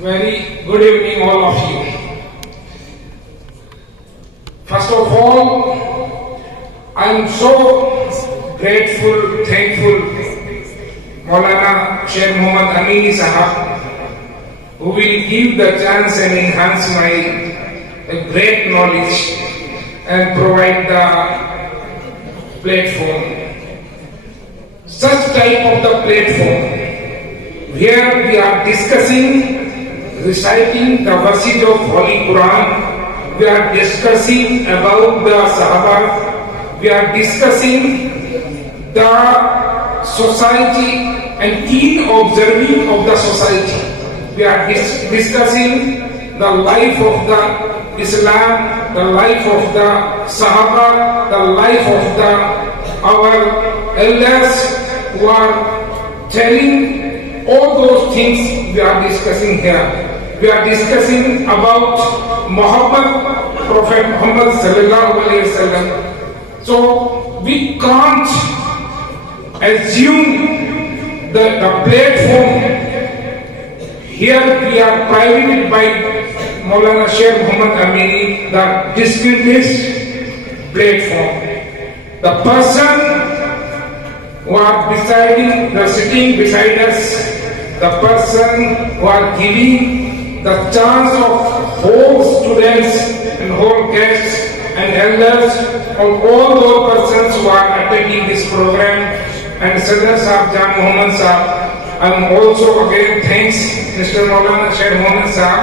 Very good evening, all of you. First of all, I am so grateful, thankful, Maulana Sheikh Muhammad Amini Sahab, who will give the chance and enhance my great knowledge and provide the platform. Such type of the platform where we are discussing, reciting the verses of Holy Quran, we are discussing about the Sahaba, we are discussing the society and keen observing of the society. We are discussing the life of the Islam, the life of the Sahaba, the life of our elders who are telling all those things we are discussing here. We are discussing about Muhammad, Prophet Muhammad sallallahu alaihi wasallam. So we can't assume the platform here we are provided by Maulana Sheikh Muhammad Amini, the distinguished platform. The person who are sitting beside us, the person who are giving the chance of whole students and whole guests and elders, of all those persons who are attending this program, and Sadr Sahab Jan Muhammad Sahab. I am also again thanks Mr. Maulana Sheikh Muhammad Sahab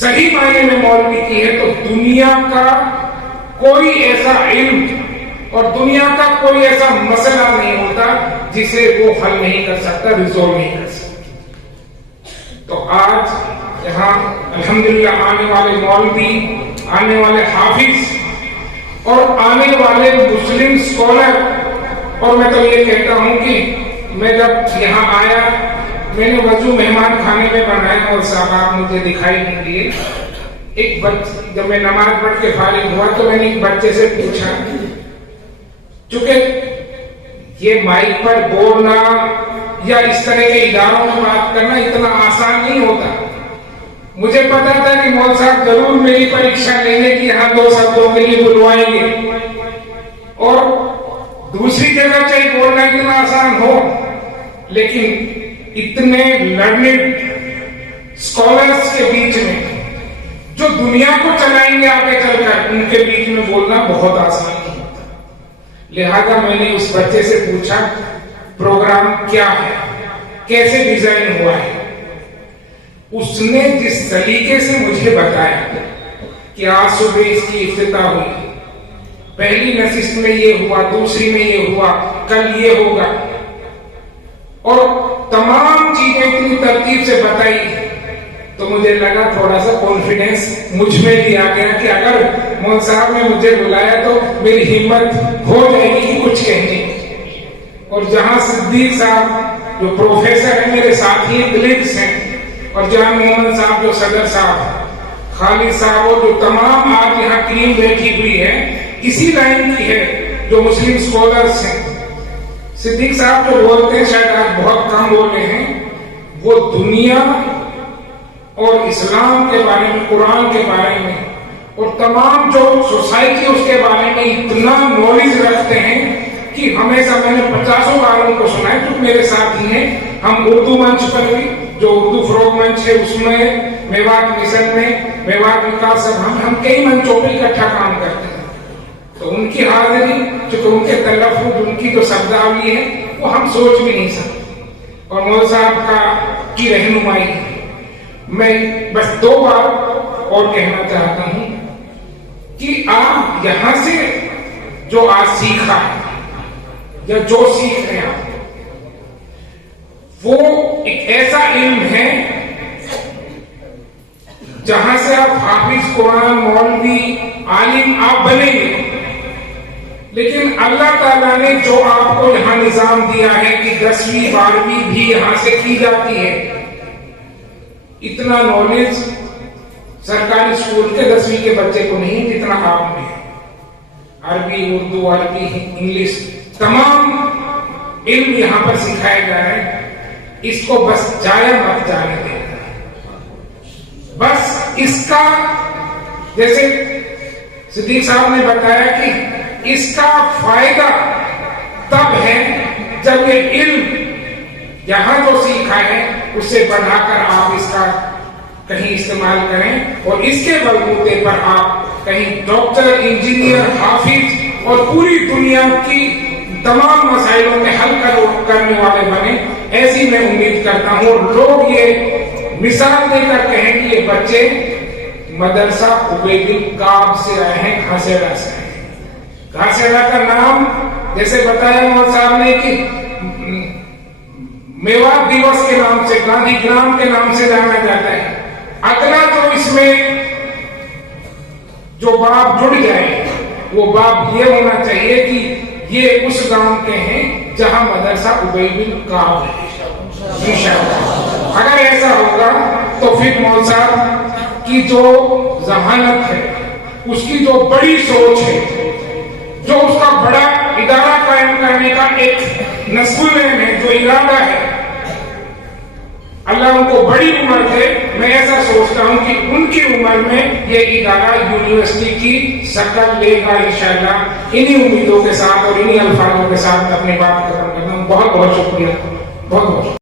صحیح معنی میں مولوی کی ہے تو دنیا کا کوئی ایسا علم اور دنیا کا کوئی ایسا مسئلہ نہیں ہوتا جسے وہ حل نہیں کر سکتا، ریزولو نہیں کر سکتا۔ تو آج یہاں الحمدللہ آنے والے مولوی، آنے والے حافظ اور آنے والے مسلم اسکالر، اور میں تو یہ کہتا ہوں کہ میں جب یہاں آیا میں نے وضو مہمان کھانے میں بنایا اور صاحب آپ مجھے دکھائی نہیں دیے۔ ایک جب میں نماز پڑھ کے فارغ ہوا تو میں نے ایک بچے سے پوچھا، چونکہ یہ مائک پر بولنا یا اس طرح کے اداروں میں بات کرنا اتنا آسان نہیں ہوتا، مجھے پتا تھا کہ مول صاحب ضرور میری پریکشا لینے کی یہاں 2 شبدوں کے لیے بلوائیں گے، اور دوسری جگہ چاہے بولنا اتنا آسان ہو لیکن اتنے لرنڈ اسکالرس کے بیچ میں جو دنیا کو چلائیں گے آگے چل کر، ان کے بیچ میں بولنا بہت آسان نہیں ہوتا۔ لہذا میں نے اس بچے سے پوچھا پروگرام کیا ہے، کیسے ڈیزائن ہوا ہے۔ اس نے جس طریقے سے مجھے بتایا کہ آج صبح اس کی افتتاح ہوئی، پہلی نشست میں یہ ہوا، دوسری میں یہ ہوا، کل یہ ہوگا، اور تمام چیزیں اتنی ترتیب سے بتائی تو مجھے لگا تھوڑا سا کانفیڈنس مجھ میں بھی آ گیا کہ اگر مول صاحب نے مجھے بلایا تو میری ہمت ہو جائے گی کہ کچھ کہنے کی۔ اور جہاں صدیق صاحب جو پروفیسر ہیں میرے ساتھی گلگس ہیں، اور جہاں محمد صاحب جو صدر صاحب، خالد صاحب، اور جو تمام آج یہاں ٹیم بیٹھی ہوئی ہے اسی لائن کی ہے جو مسلم اسکالرس ہیں۔ صدیق صاحب جو بولتے ہیں شاید آج بہت کم بول رہے ہیں، وہ دنیا اور اسلام کے بارے میں، قرآن کے بارے میں اور تمام جو سوسائٹی اس کے بارے میں اتنا نالج رکھتے ہیں کہ ہمیشہ میں نے 50 بار ان کو سنا ہے، جو میرے ساتھ ہی ہیں۔ ہم اردو منچ پر بھی جو اردو فروغ منچ ہے اس میں، میوات مشن میں، میوات وکاس سبھا میں، ہم کئی منچوں پہ اکٹھا کام کرتے ہیں، تو ان کی حاضری، چونکہ ان کے تلفظ، ان کی جو شبداولی ہے وہ ہم سوچ بھی نہیں سکتے، اور مول صاحب کی رہنمائی ہے۔ میں بس 2 بات اور کہنا چاہتا ہوں کہ آپ یہاں سے جو آج سیکھا یا جو سیکھ رہے ہیں آپ، وہ ایک ایسا علم ہے جہاں سے آپ حافظ قرآن، مولوی، عالم آپ بنیں گے، لیکن اللہ تعالیٰ نے جو آپ کو یہاں نظام دیا ہے کہ 10ویں 12ویں بھی یہاں سے کی جاتی ہے، اتنا نالج سرکاری اسکول کے 10ویں کے بچے کو نہیں جتنا آپ میں ہے۔ عربی، اردو، عربی، انگلش، تمام علم یہاں پر سکھایا گیا ہے، اس کو بس جایا مت جانے دیں۔ بس اس کا، جیسے صدیق صاحب نے بتایا کہ اس کا فائدہ تب ہے جب یہ علم یہاں جو سیکھا ہے اس سے بڑھا کر آپ اس کا کہیں استعمال کریں، اور اس کے بلبوتے پر آپ کہیں ڈاکٹر، انجینئر، حافظ اور پوری دنیا کی تمام مسائلوں کے حل کرنے والے بنے، ایسی میں امید کرتا ہوں۔ اور لوگ یہ مثال دے کر کہیں کہ یہ بچے مدرسہ عبید الکعب سے آئے ہیں، گھاسیڑا سے آئے ہیں۔ گھاسیڑا کا نام جیسے بتایا مول صاحب نے کہ میوات دیوس کے نام سے، گاندھی گرام کے نام سے جانا جاتا ہے۔ اگلا جو اس میں جو باب جڑ جائے وہ باب یہ ہونا چاہیے کہ یہ اس گاؤں کے ہیں جہاں مدرسہ عبید الکعب ہے، انشاءاللہ۔ اگر ایسا ہوگا تو پھر مول صاحب کی جو ذہانت ہے، اس کی جو بڑی سوچ ہے، جو اس کا بڑا ادارہ قائم کرنے کا ایک نسل ہے، جو ارادہ ہے، اللہ ان کو بڑی عمر دے۔ میں ایسا سوچتا ہوں کہ ان کی عمر میں یہ ادارہ یونیورسٹی کی شکل لے گا انشاءاللہ۔ انہی امیدوں کے ساتھ اور انہی الفاظوں کے ساتھ اپنی بات ختم کرتا ہوں۔ بہت بہت شکریہ، بہت بہت